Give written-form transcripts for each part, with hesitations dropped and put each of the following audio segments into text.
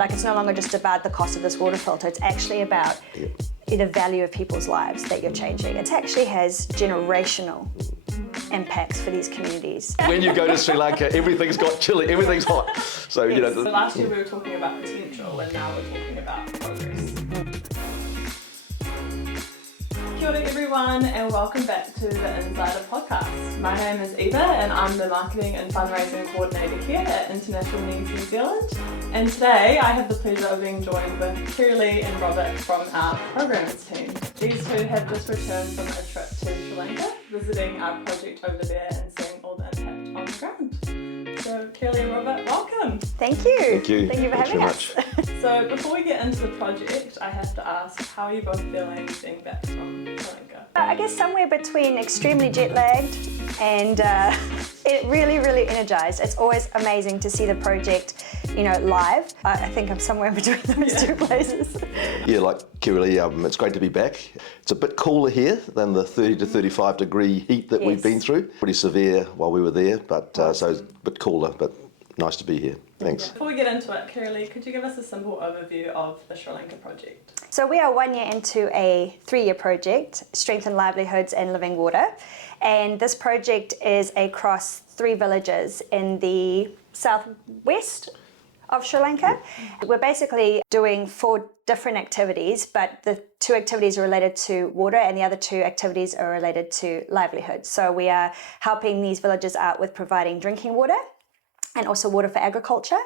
Like, it's no longer just about the cost of this water filter, it's actually about the value of people's lives that you're changing. It actually has generational impacts for these communities. When you go to Sri Lanka, everything's got chili, everything's hot. So, you know. So last year we were talking about potential, and now we're talking about progress. Kia ora everyone, and welcome back to the INNZider podcast. My name is Eva, and I'm the Marketing and Fundraising Coordinator here at International Needs New Zealand. And today I have the pleasure of being joined with Kirli and Robert from our programs team. These two have just returned from a trip to Sri Lanka, visiting our project over there and seeing all the impact on the ground. So Kirli and Robert, welcome. Thank you. Thank you. Thank you for having us. So before we get into the project, I have to ask, how are you both feeling being back from Sri Lanka? I guess somewhere between extremely jet lagged and it really energized. It's always amazing to see the project, you know, live. I think I'm somewhere between those two places. Yeah, like Kirli, it's great to be back. It's a bit cooler here than the 30 to 35 degree heat that we've been through. Pretty severe while we were there, but so it's a bit cooler, but nice to be here. Thanks. Before we get into it, Kirli, could you give us a simple overview of the Sri Lanka Project? So we are 1 year into a 3-year project, Strengthen Livelihoods and Living Water. And this project is across 3 villages in the southwest of Sri Lanka. We're basically doing 4 different activities, but the 2 activities are related to water and the other 2 activities are related to livelihood. So we are helping these villages out with providing drinking water and also water for agriculture.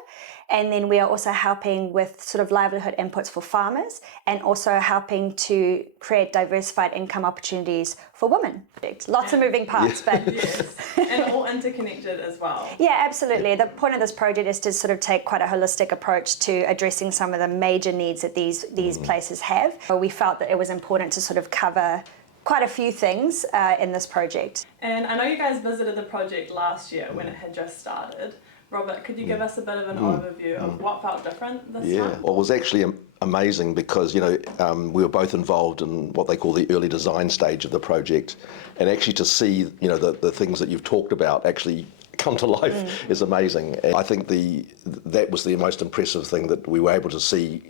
And then we are also helping with sort of livelihood inputs for farmers and also helping to create diversified income opportunities for women. Lots of moving parts, but... Yes, and all interconnected as well. Yeah, absolutely. The point of this project is to sort of take quite a holistic approach to addressing some of the major needs that these places have. We felt that it was important to sort of cover quite a few things in this project. And I know you guys visited the project last year when it had just started. Robert, could you give us a bit of an overview of what felt different this time? Well, it was actually amazing because, you know, we were both involved in what they call the early design stage of the project, and actually to see, you know, the things that you've talked about actually come to life is amazing. And I think that was the most impressive thing, that we were able to see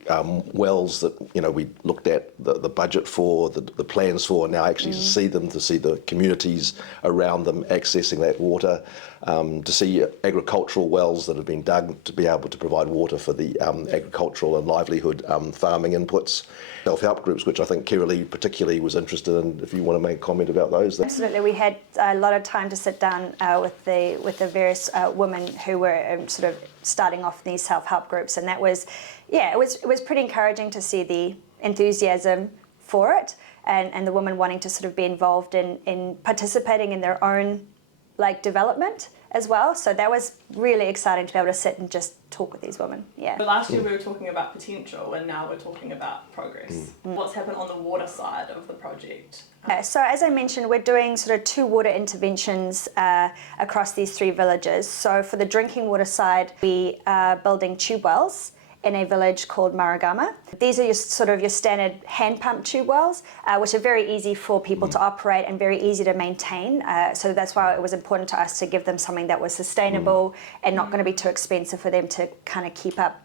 wells that, you know, we looked at the budget for, the plans for, and now actually to see the communities around them accessing that water, to see agricultural wells that have been dug to be able to provide water for the agricultural and livelihood farming inputs. Self-help groups, which I think Kirli particularly was interested in, if you want to make a comment about those. Absolutely, we had a lot of time to sit down with the various women who were sort of starting off these self-help groups, and that was, it was pretty encouraging to see the enthusiasm for it and the women wanting to sort of be involved in participating in their own development as well. So that was really exciting to be able to sit and just talk with these women. Yeah. But last year we were talking about potential, and now we're talking about progress. What's happened on the water side of the project? So as I mentioned, we're doing sort of 2 water interventions across these 3 villages. So for the drinking water side, we are building tube wells in a village called Maragama. These are your standard hand pump tube wells, which are very easy for people to operate and very easy to maintain. So that's why it was important to us to give them something that was sustainable and not going to be too expensive for them to kind of keep up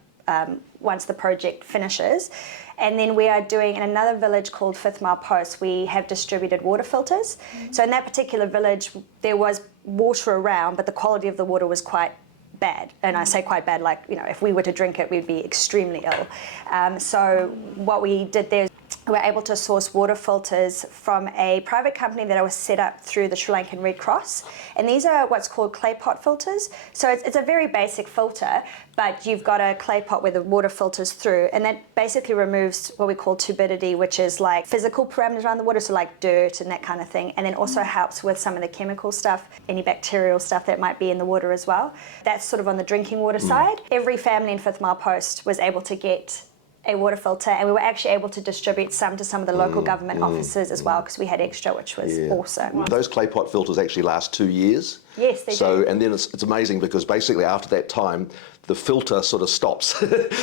once the project finishes. And then we are doing, in another village called 5th Mile Post, we have distributed water filters. So in that particular village, there was water around, but the quality of the water was quite bad. And I say quite bad, like, you know, if we were to drink it, we'd be extremely ill. So what we did there is we were able to source water filters from a private company that was set up through the Sri Lankan Red Cross. And these are what's called clay pot filters. So it's a very basic filter, but you've got a clay pot where the water filters through, and that basically removes what we call turbidity, which is like physical parameters around the water, so like dirt and that kind of thing, and then also helps with some of the chemical stuff, any bacterial stuff that might be in the water as well. That's sort of on the drinking water side. Every family in 5th Mile Post was able to get a water filter, and we were actually able to distribute some to some of the local government offices as well, because we had extra, which was awesome. Those clay pot filters actually last 2 years. Yes, they so, do. And then it's amazing because basically after that time, the filter sort of stops.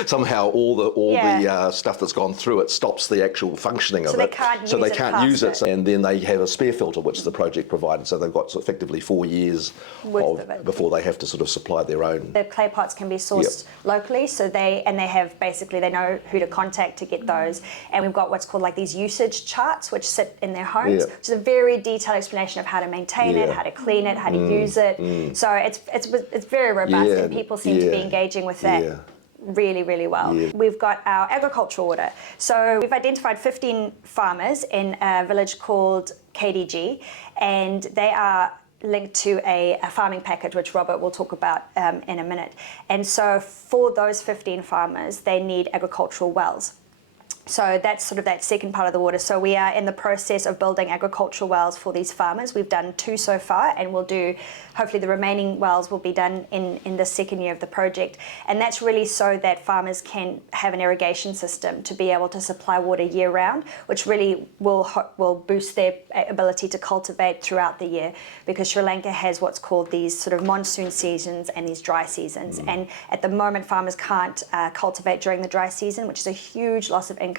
Somehow all the stuff that's gone through it stops the actual functioning of it. So they can't use it. And then they have a spare filter, which the project provided. So they've got effectively 4 years before they have to sort of supply their own. The clay pots can be sourced locally, so they know who to contact to get those. And we've got what's called like these usage charts, which sit in their homes, which is a very detailed explanation of how to maintain it, how to clean it, how to use it. So it's very robust, and people seem to be engaging with that really, really well. We've got our agricultural water. So we've identified 15 farmers in a village called KDG, and they are linked to a farming package, which Robert will talk about in a minute. And so for those 15 farmers, they need agricultural wells. So that's sort of that second part of the water. So we are in the process of building agricultural wells for these farmers. We've done 2 so far, and we'll do, hopefully the remaining wells will be done in the second year of the project. And that's really so that farmers can have an irrigation system to be able to supply water year round, which really will boost their ability to cultivate throughout the year, because Sri Lanka has what's called these sort of monsoon seasons and these dry seasons. And at the moment, farmers can't cultivate during the dry season, which is a huge loss of income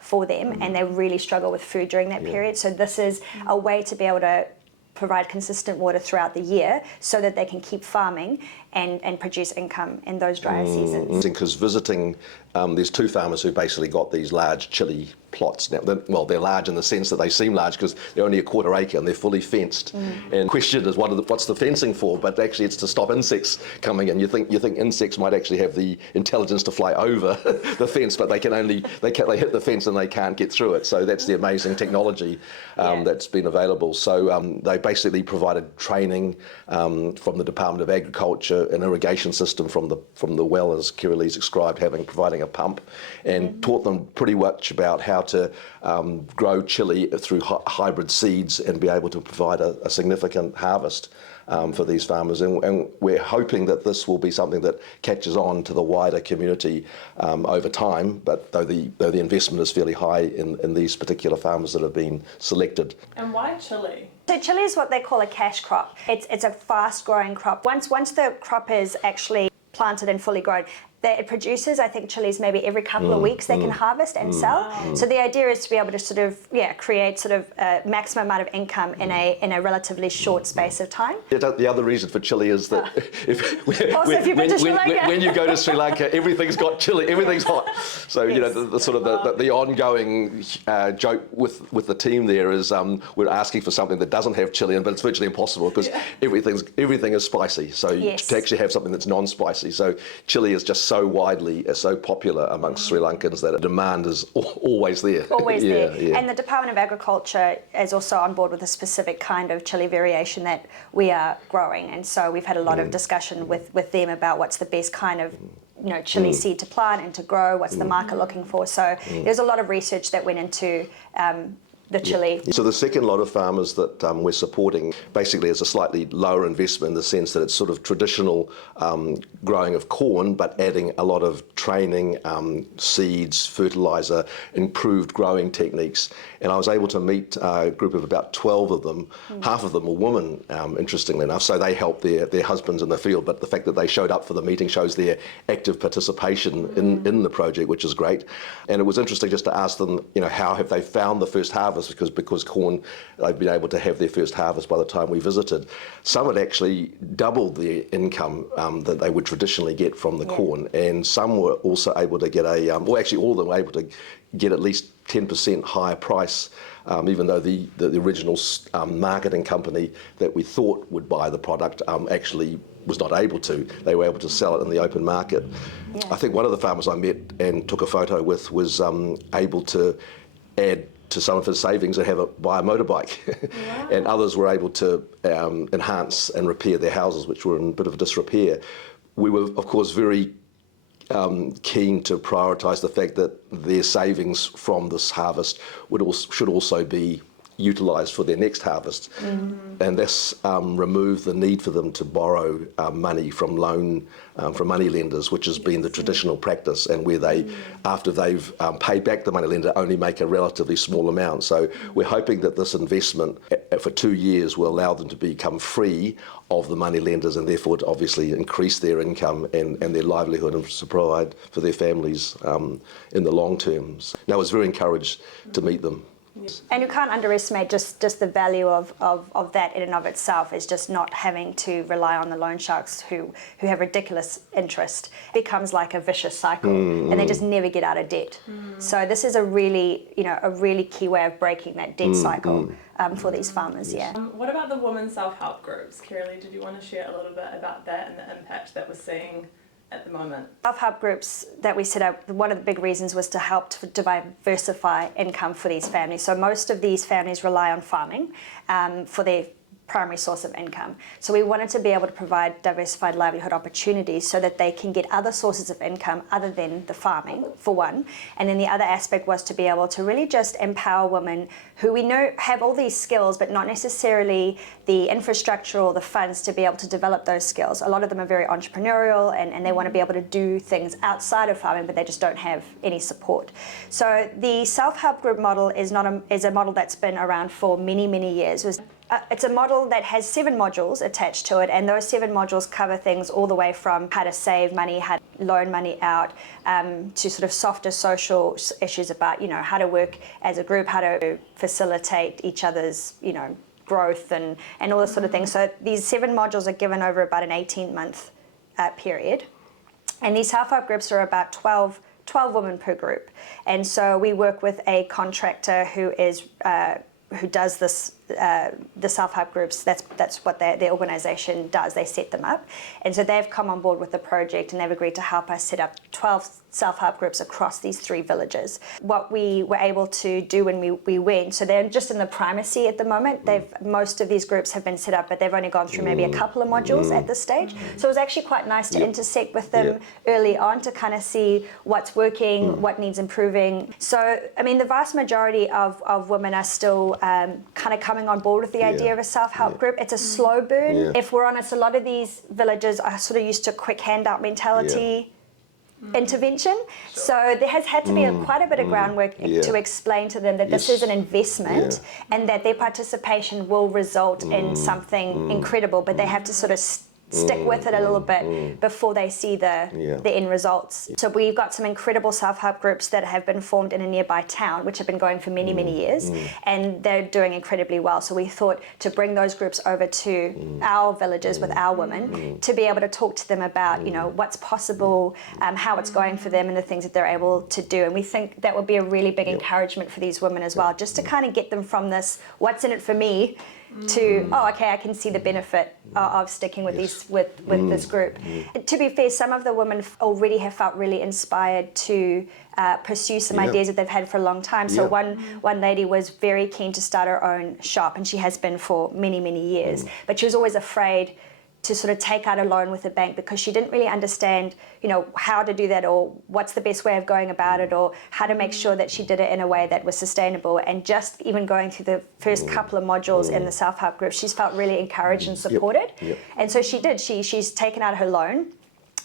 for them, and they really struggle with food during that period. So this is a way to be able to provide consistent water throughout the year so that they can keep farming and produce income in those drier seasons. Because visiting, there's 2 farmers who basically got these large chili plots. Now, they're large in the sense that they seem large because they're only a quarter acre and they're fully fenced. And the question is, what's the fencing for? But actually, it's to stop insects coming in. You think insects might actually have the intelligence to fly over the fence, but they hit the fence and they can't get through it. So that's the amazing technology that's been available. So they basically provided training from the Department of Agriculture, an irrigation system from the well, as Kirali's described, providing a pump, and taught them pretty much about how to grow chili through hybrid seeds and be able to provide a significant harvest for these farmers. And we're hoping that this will be something that catches on to the wider community over time, but though the investment is fairly high in these particular farmers that have been selected. And why chili? So chili is what they call a cash crop. It's a fast-growing crop. Once the crop is actually planted and fully grown, it produces, I think, chilies maybe every couple of weeks they can harvest and sell. Wow. So the idea is to be able to sort of create sort of a maximum amount of income in a relatively short space of time. The other reason for chili is that when you go to Sri Lanka, everything's got chili, everything's hot. So you know the sort of the ongoing joke with the team there is we're asking for something that doesn't have chili in, but it's virtually impossible because everything is spicy. So to actually have something that's non-spicy, so chili is just so popular amongst Sri Lankans that demand is always there. Always there. And the Department of Agriculture is also on board with a specific kind of chili variation that we are growing. And so we've had a lot of discussion with them about what's the best kind of chili seed to plant and to grow, what's the market looking for. So there's a lot of research that went into the chili. So the second lot of farmers that we're supporting basically is a slightly lower investment in the sense that it's sort of traditional growing of corn, but adding a lot of training, seeds, fertiliser, improved growing techniques. And I was able to meet a group of about 12 of them. Half of them were women, interestingly enough, so they helped their husbands in the field, but the fact that they showed up for the meeting shows their active participation in the project, which is great. And it was interesting just to ask them, how have they found the first harvest, because corn, they've been able to have their first harvest by the time we visited. Some had actually doubled their income that they would traditionally get from the corn, and some were also able to get actually all of them were able to get at least 10% higher price, even though the original marketing company that we thought would buy the product actually was not able to. They were able to sell it in the open market. I think one of the farmers I met and took a photo with was able to add to some of his savings and buy a motorbike. And others were able to enhance and repair their houses, which were in a bit of disrepair. We were, of course, very keen to prioritise the fact that their savings from this harvest should also be utilised for their next harvest. And this removed the need for them to borrow money from from money lenders, which has been the traditional practice, and where they, after they've paid back the money lender, only make a relatively small amount. So we're hoping that this investment for 2 years will allow them to become free of the money lenders, and therefore to obviously increase their income and their livelihood and to provide for their families in the long term. Now, I was very encouraged to meet them. And you can't underestimate just the value of that in and of itself, is just not having to rely on the loan sharks who have ridiculous interest. It becomes like a vicious cycle, and they just never get out of debt. So this is a really key way of breaking that debt cycle for these farmers. Yeah. What about the women self-help groups? Kirili, did you want to share a little bit about that and the impact that we're seeing at the moment? Self-help groups that we set up, one of the big reasons was to help to diversify income for these families. So most of these families rely on farming for their primary source of income. So we wanted to be able to provide diversified livelihood opportunities so that they can get other sources of income other than the farming, for one. And then the other aspect was to be able to really just empower women who we know have all these skills, but not necessarily the infrastructure or the funds to be able to develop those skills. A lot of them are very entrepreneurial and they want to be able to do things outside of farming, but they just don't have any support. So the self-help group model is a model that's been around for many, many years. It's a model that has 7 modules attached to it, and those 7 modules cover things all the way from how to save money, how to loan money out, to sort of softer social issues about, how to work as a group, how to facilitate each other's, growth and all this sort of thing. So these 7 modules are given over about an 18-month period. And these self-help groups are about 12 women per group. And so we work with a contractor who does this, the self-help groups. That's what their organisation does. They set them up, and so they've come on board with the project, and they've agreed to help us set up 12 self-help groups across these 3 villages. What we were able to do when we went, so they're just in the primacy at the moment. Most of these groups have been set up, but they've only gone through maybe a couple of modules at this stage. So it was actually quite nice to intersect with them early on to kind of see what's working, what needs improving. So, I mean, the vast majority of women are still kind of coming on board with the idea of a self-help group. It's a slow burn. If we're honest, a lot of these villages are sort of used to quick handout mentality intervention. So there has had to be quite a bit of groundwork to explain to them that this is an investment and that their participation will result in something incredible, but they have to sort of stick with it a little bit before they see the end results. So we've got some incredible self-help groups that have been formed in a nearby town, which have been going for many, many years, and they're doing incredibly well. So we thought to bring those groups over to our villages with our women to be able to talk to them about, what's possible, how it's going for them and the things that they're able to do. And we think that would be a really big encouragement for these women as well, just to kind of get them from this, what's in it for me, to okay, I can see the benefit of sticking with this group. To be fair, some of the women already have felt really inspired to pursue some ideas that they've had for a long time. So one lady was very keen to start her own shop, and she has been for many, many years. But she was always afraid to sort of take out a loan with the bank because she didn't really understand, how to do that, or what's the best way of going about it, or how to make sure that she did it in a way that was sustainable. And just even going through the first couple of modules in the self-help group, she's felt really encouraged and supported. And so she did. She's taken out her loan,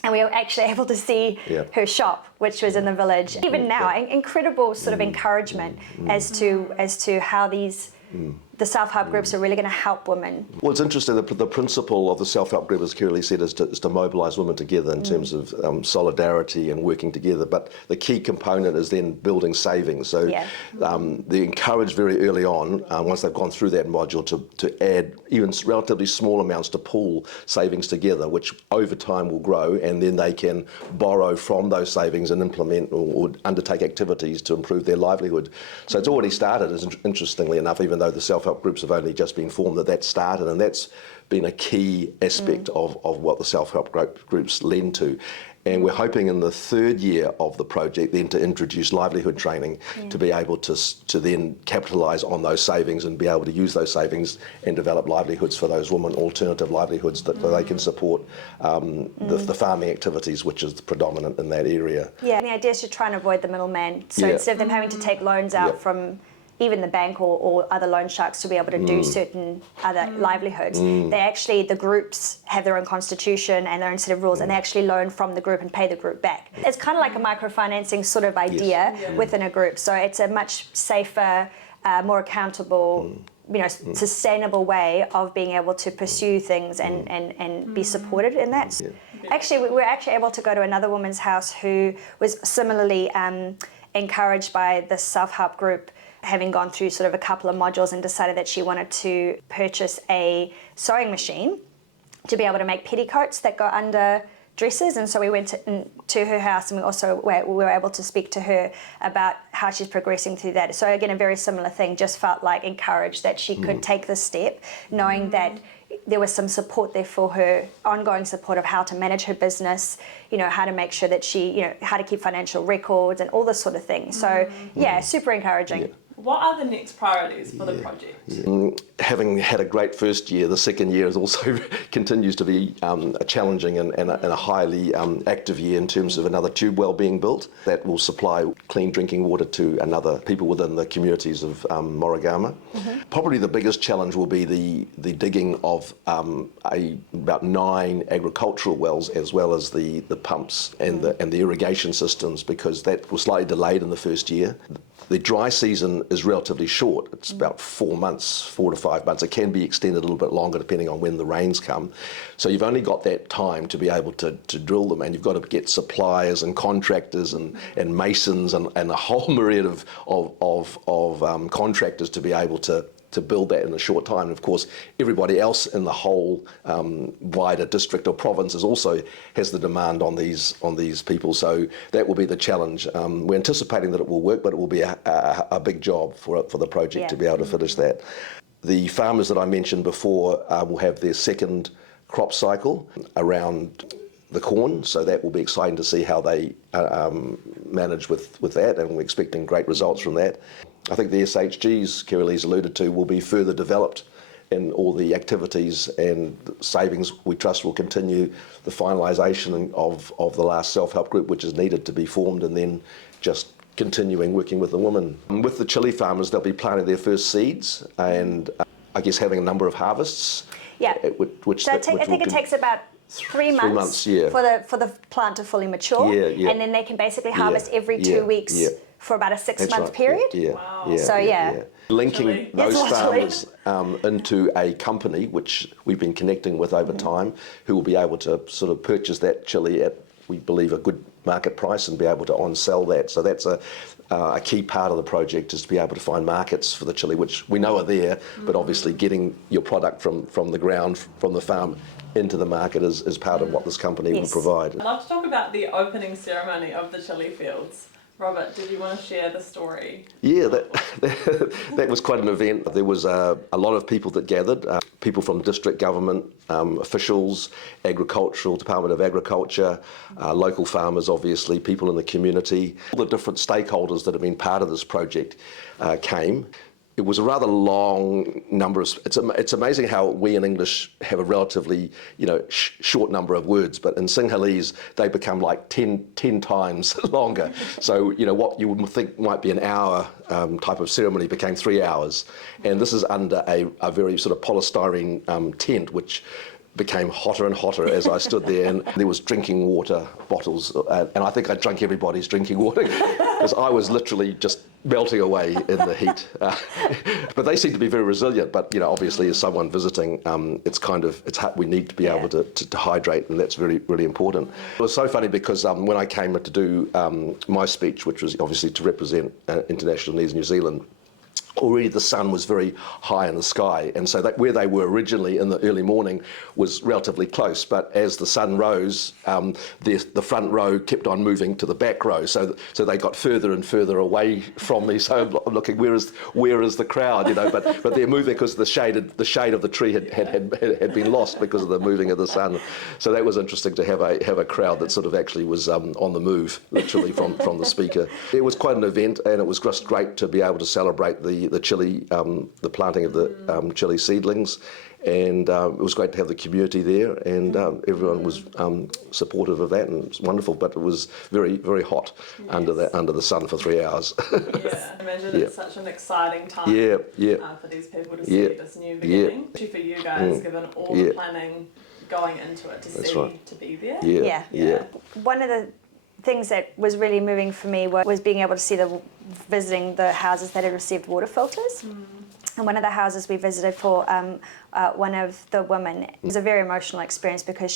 and we were actually able to see her shop, which was in the village. Even now, incredible sort of encouragement as to how the self-help groups are really going to help women. Well, it's interesting that the principle of the self-help group, as Kirili said, is to mobilise women together in terms of solidarity and working together. But the key component is then building savings. So they're encouraged very early on, once they've gone through that module, to add even relatively small amounts to pool savings together, which over time will grow, and then they can borrow from those savings and implement or undertake activities to improve their livelihood. So it's already started, interestingly enough, even though the self-help groups have only just been formed, that started, and that's been a key aspect of what the self-help groups lend to. And we're hoping in the 3rd year of the project then to introduce livelihood training to be able to then capitalise on those savings and be able to use those savings and develop livelihoods for those women, alternative livelihoods that they can support the farming activities, which is predominant in that area. Yeah, and the idea is to try and avoid the middleman. So instead of them having to take loans out from even the bank or other loan sharks to be able to do certain other livelihoods. They actually, the groups have their own constitution and their own set of rules, and they actually loan from the group and pay the group back. It's kind of like a microfinancing sort of idea within a group. So it's a much safer, more accountable, sustainable way of being able to pursue things and be supported in that. Actually, we were actually able to go to another woman's house who was similarly encouraged by the self-help group, having gone through sort of a couple of modules, and decided that she wanted to purchase a sewing machine to be able to make petticoats that go under dresses. And so we went to her house, and we were able to speak to her about how she's progressing through that. So again, a very similar thing, just felt like encouraged that she could take this step, knowing that there was some support there for her, ongoing support of how to manage her business, how to make sure that she, how to keep financial records and all this sort of thing. So super encouraging. What are the next priorities for the project? Having had a great first year, the second year is also continues to be a challenging and a highly active year in terms of another tube well being built that will supply clean drinking water to another people within the communities of Moragama. Probably the biggest challenge will be the digging of about 9 agricultural wells, as well as the pumps and the irrigation systems, because that was slightly delayed in the first year. The dry season is relatively short. It's about 4 to 5 months. It can be extended a little bit longer depending on when the rains come. So you've only got that time to be able to drill them, and you've got to get suppliers and contractors and masons and a whole myriad of contractors to be able to build that in a short time. And of course, everybody else in the whole wider district or province also has the demand on these people. So that will be the challenge. We're anticipating that it will work, but it will be a big job for the project to be able to finish that. The farmers that I mentioned before will have their second crop cycle around the corn, so that will be exciting to see how they manage with that, and we're expecting great results from that. I think the SHGs Kirrili's alluded to will be further developed in all the activities and savings. We trust will continue the finalisation of the last self-help group, which is needed to be formed, and then just continuing working with the women. With the chili farmers, they'll be planting their first seeds and I guess having a number of harvests. Yeah, which I think it takes about 3 months, for the plant to fully mature, and then they can basically harvest every 2 weeks for about a 6-month period. Wow. So linking those farmers into a company which we've been connecting with over time, who will be able to sort of purchase that chili at, we believe, a good market price and be able to on-sell that. So that's a key part of the project, is to be able to find markets for the chili, which we know are there, but obviously getting your product from the ground, from the farm, into the market is part of what this company will provide. I'd love to talk about the opening ceremony of the chili fields. Robert, did you want to share the story? Yeah, that was quite an event. There was a lot of people that gathered, people from district government, officials, agricultural, Department of Agriculture, local farmers obviously, people in the community. All the different stakeholders that have been part of this project came. It was a rather long number of. It's amazing how we in English have a relatively short number of words, but in Sinhalese they become like 10 times longer. So what you would think might be an hour type of ceremony became 3 hours, and this is under a very sort of polystyrene tent, which became hotter and hotter as I stood there, and there was drinking water bottles, and I think I drank everybody's drinking water because I was literally just melting away in the heat. But they seem to be very resilient. But obviously, as someone visiting, we need to be able to hydrate, and that's really, really important. It was so funny because when I came to do my speech, which was obviously to represent International Needs New Zealand, already the sun was very high in the sky, and so where they were originally in the early morning was relatively close, but as the sun rose, the front row kept on moving to the back row, so they got further and further away from me. So I'm looking, where is the crowd, but they're moving because the shade of the tree had been lost because of the moving of the sun. So that was interesting to have a crowd that sort of actually was on the move, literally from the speaker. It was quite an event, and it was just great to be able to celebrate the the chili, the planting of the chili seedlings, and it was great to have the community there, and everyone was supportive of that, and it's wonderful. But it was very, very hot under the sun for 3 hours. Yeah, I imagine it's such an exciting time for these people to see this new beginning. Especially for you guys, given all the planning going into it to be there. Yeah. One of the things that was really moving for me was being able to see visiting the houses that had received water filters. And one of the houses we visited for one of the women, it was a very emotional experience because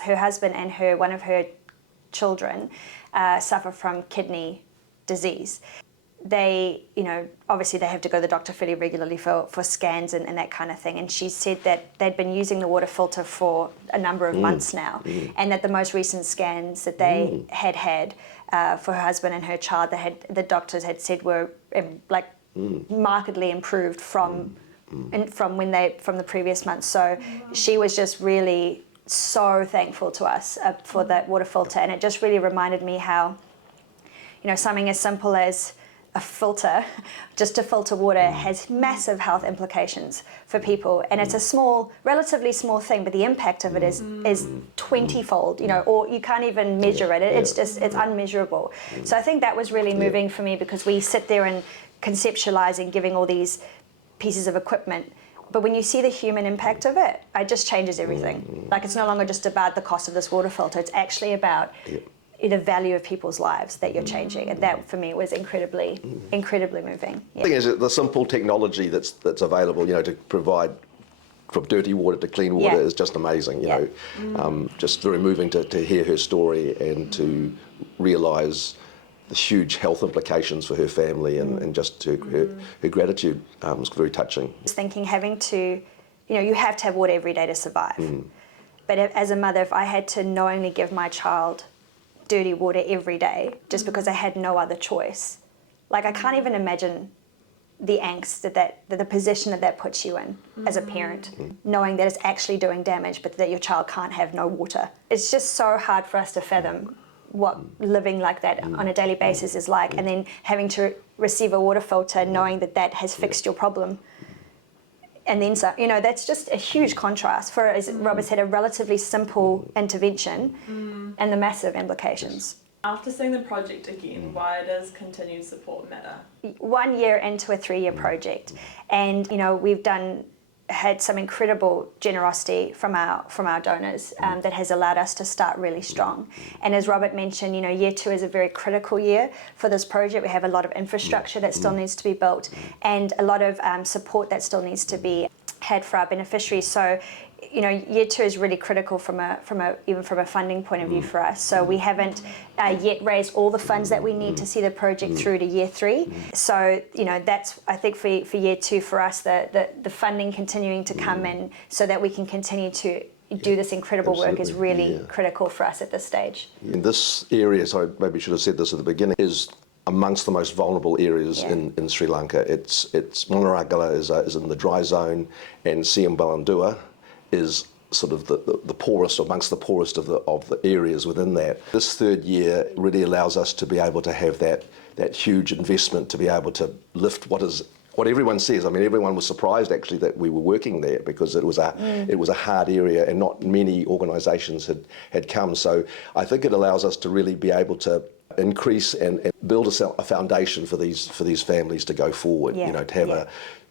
her husband and one of her children suffer from kidney disease. They, obviously they have to go to the doctor fairly regularly for scans and that kind of thing. And she said that they'd been using the water filter for a number of months now, and that the most recent scans that they had for her husband and her child, the doctors had said were markedly improved from the previous month. So she was just really so thankful to us for that water filter, and it just really reminded me how, something as simple as a filter, just to filter water, has massive health implications for people, and it's a relatively small thing, but the impact of it is 20-fold, or you can't even measure it. It's unmeasurable. So I think that was really moving for me, because we sit there and conceptualizing giving all these pieces of equipment, but when you see the human impact of it, it just changes everything. Like, it's no longer just about the cost of this water filter, it's actually about the value of people's lives that you're changing, and that for me was incredibly moving. The thing is, the simple technology that's available, to provide from dirty water to clean water is just amazing. Just very moving to hear her story and to realise the huge health implications for her family, and just her gratitude was very touching. I was thinking, having to, you have to have water every day to survive. But as a mother, if I had to knowingly give my child dirty water every day just because I had no other choice, I can't even imagine the angst that the position that puts you in as a parent, knowing that it's actually doing damage, but that your child can't have no water. It's just so hard for us to fathom what living like that on a daily basis is like, and then having to receive a water filter knowing that has fixed your problem. And then so, that's just a huge contrast for, as Robert said, a relatively simple intervention and the massive implications. After seeing the project again, why does continued support matter? 1 year into a 3-year project, and we've had some incredible generosity from our donors that has allowed us to start really strong. And as Robert mentioned, year 2 is a very critical year for this project. We have a lot of infrastructure that still needs to be built, and a lot of support that still needs to be had for our beneficiaries. So year 2 is really critical even from a funding point of view for us. So we haven't yet raised all the funds that we need to see the project through to year 3. So that's, I think, for year 2 for us, the funding continuing to come in so that we can continue to do this incredible work is really critical for us at this stage. In this area, so I maybe should have said this at the beginning, is amongst the most vulnerable areas in Sri Lanka. It's Mongaragala is in the dry zone, and Siambalandua is sort of the poorest, amongst the poorest of the areas within that. This 3rd year really allows us to be able to have that huge investment to be able to lift what everyone says. I mean, everyone was surprised actually that we were working there, because it was a hard area and not many organisations had come. So I think it allows us to really be able to increase and build a foundation for these families to go forward.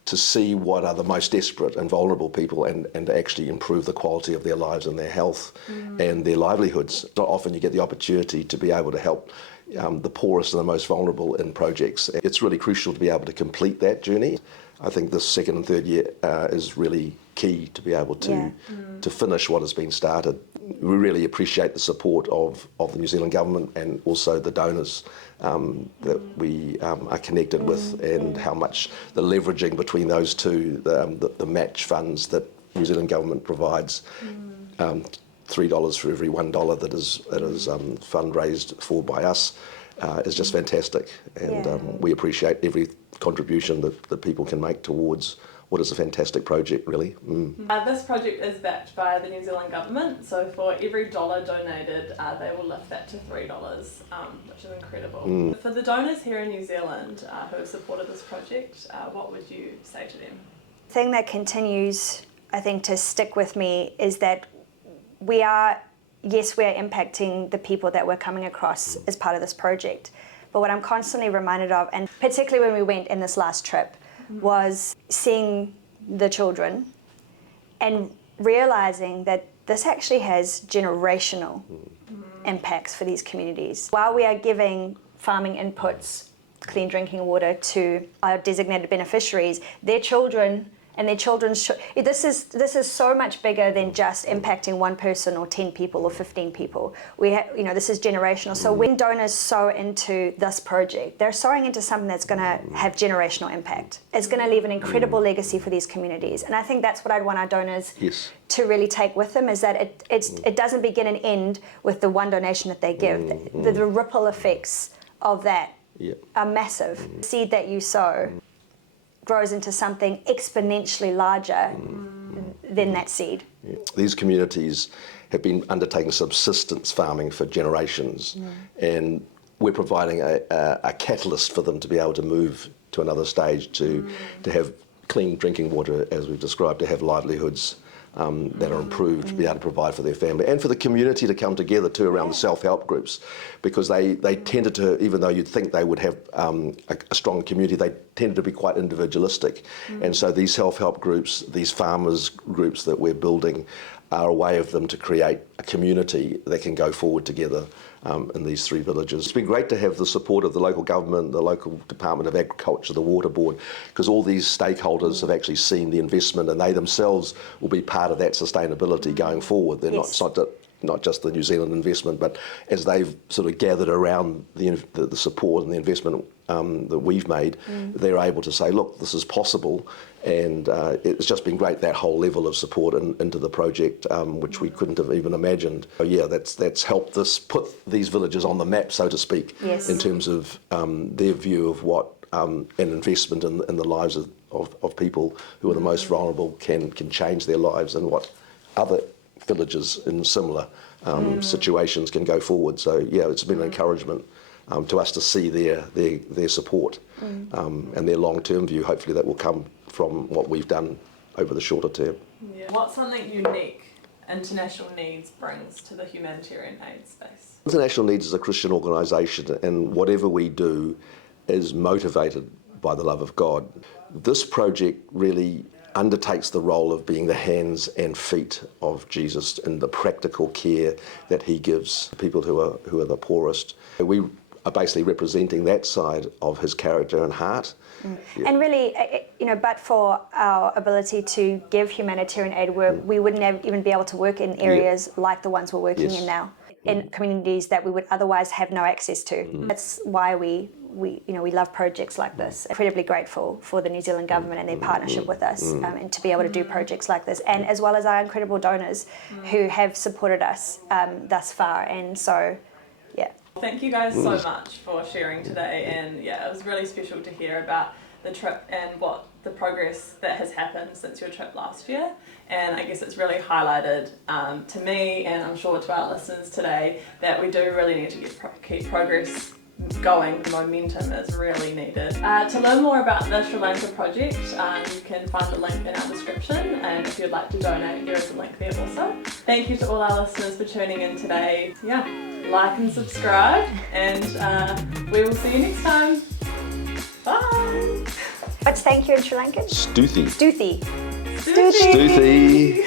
To see what are the most desperate and vulnerable people, and to actually improve the quality of their lives and their health and their livelihoods. Not often you get the opportunity to be able to help the poorest and the most vulnerable in projects. It's really crucial to be able to complete that journey. I think this 2nd and 3rd year is really key to be able to finish what has been started. We really appreciate the support of the New Zealand government and also the donors that we are connected with, and how much the leveraging between those two, the match funds that New Zealand government provides, $3 for every $1 that is fundraised for by us, is just fantastic. And we appreciate every contribution that people can make towards what is a fantastic project, really. This project is backed by the New Zealand government, so for every dollar donated, they will lift that to $3, which is incredible. For the donors here in New Zealand who have supported this project, what would you say to them? The thing that continues, I think, to stick with me is that we are impacting the people that we're coming across as part of this project. But what I'm constantly reminded of, and particularly when we went in this last trip, was seeing the children and realizing that this actually has generational impacts for these communities. While we are giving farming inputs, clean drinking water to our designated beneficiaries, their children and their children's this is so much bigger than just impacting one person or 10 people or 15 people. This is generational. So when donors sow into this project, they're sowing into something that's going to have generational impact. It's going to leave an incredible legacy for these communities. And I think that's what I'd want our donors to really take with them, is that it doesn't begin and end with the one donation that they give. The ripple effects of that are massive. The seed that you sow grows into something exponentially larger than that seed. These communities have been undertaking subsistence farming for generations, and we're providing a catalyst for them to be able to move to another stage, to have clean drinking water, as we've described, to have livelihoods that are improved, to be able to provide for their family, and for the community to come together too around the self-help groups, because they tended to, even though you'd think they would have a strong community, they tended to be quite individualistic. And so these self-help groups, these farmers groups that we're building, are a way of them to create a community that can go forward together in these three villages. It's been great to have the support of the local government, the local Department of Agriculture, the Water Board, because all these stakeholders have actually seen the investment, and they themselves will be part of that sustainability going forward. They're not just the New Zealand investment, but as they've sort of gathered around the support and the investment that we've made, they're able to say, look, this is possible. And it's just been great, that whole level of support into the project, which we couldn't have even imagined. So yeah, that's helped us put these villages on the map, so to speak, in terms of their view of what an investment in the lives of people who are the most vulnerable can change their lives, and what other villages in similar situations can go forward. So yeah, it's been an encouragement to us to see their support and their long-term view. Hopefully that will come from what we've done over the shorter term. Yeah. What's something unique International Needs brings to the humanitarian aid space? International Needs is a Christian organisation, and whatever we do is motivated by the love of God. This project really undertakes the role of being the hands and feet of Jesus in the practical care that he gives people who are the poorest. We are basically representing that side of his character and heart. And really, but for our ability to give humanitarian aid, we wouldn't even be able to work in areas like the ones we're working in now, in communities that we would otherwise have no access to. That's why we love projects like this. Incredibly grateful for the New Zealand government and their partnership with us, and to be able to do projects like this, and as well as our incredible donors who have supported us thus far. And so, yeah. Thank you guys so much for sharing today, and yeah, it was really special to hear about the trip and what the progress that has happened since your trip last year. And I guess it's really highlighted to me, and I'm sure to our listeners today, that we do really need to keep progress going. The momentum is really needed. To learn more about the Sri Lanka Project, you can find the link in our description, and if you'd like to donate, there is a link there also. Thank you to all our listeners for tuning in today. Yeah, like and subscribe, and we will see you next time. Bye! What's thank you in Sri Lankan? Stuthi. Stuthi. Stuthi.